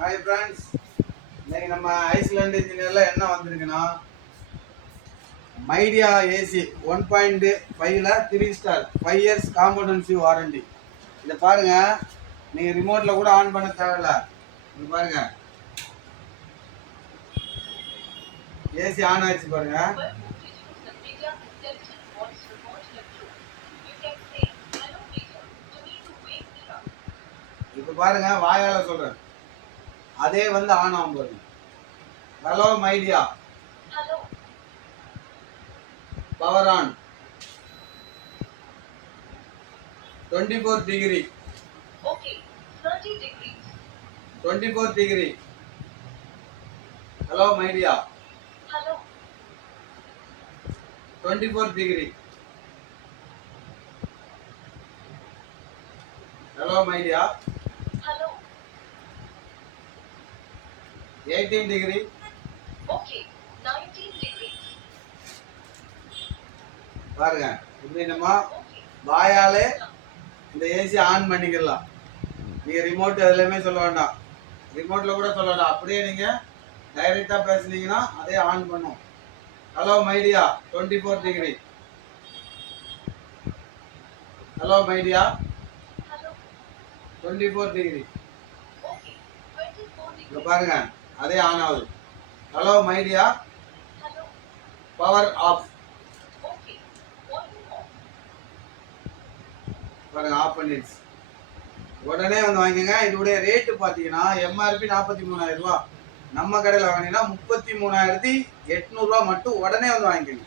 Hi friends, இன்னைக்கு நம்ம island இன்ஜினியரில் என்ன வந்திருக்குன்னா மைடியா ஏசி 1.5ல 3 ஸ்டார் 5 இயர்ஸ் காம்பவுண்டன்சிவ் வாரண்டி. இதை பாருங்க, நீங்கள் ரிமோட்டில் கூட ஆன் பண்ண தேவையில்ல. இது பாருங்க, ஏசி ஆன் ஆயிடுச்சு பாருங்க. இப்போ பாருங்க, வாயால சொல்றேன், அதே வந்து ஆன் ஆகும் பாருங்க. Hello Midea, power on 24 degree, 24 degree. Hello Midea, 24 degree. Hello my dear, 18 degree. பாருங்க, இப்படி நம்ம வாயாலே இந்த ஏசி ஆன் பண்ணிக்கலாம். நீங்க ரிமோட் எதுலையுமே சொல்ல வேண்டாம், ரிமோட்ல கூட சொல்ல வேண்டாம். அப்படியே நீங்க டைரக்டா பேசுனீங்கன்னா அதே ஆன் பண்ணும். Hello Midea, 24 degree. Hello Midea, 24 degree. இங்க பாருங்க, அதே ஆன் ஆகுது. Hello Midea, power off. பாருங்க, ஆஃப் பண்ணிடுச்சு. உடனே வந்து வாங்கிக்கோங்க. இதோடைய ரேட்டு பார்த்தீங்கன்னா எம்ஆர்பி 43,000 ரூபா. நம்ம கடையில் வாங்கினீங்கன்னா 33,800 ரூபா மட்டும். உடனே வந்து வாங்கிக்கோங்க.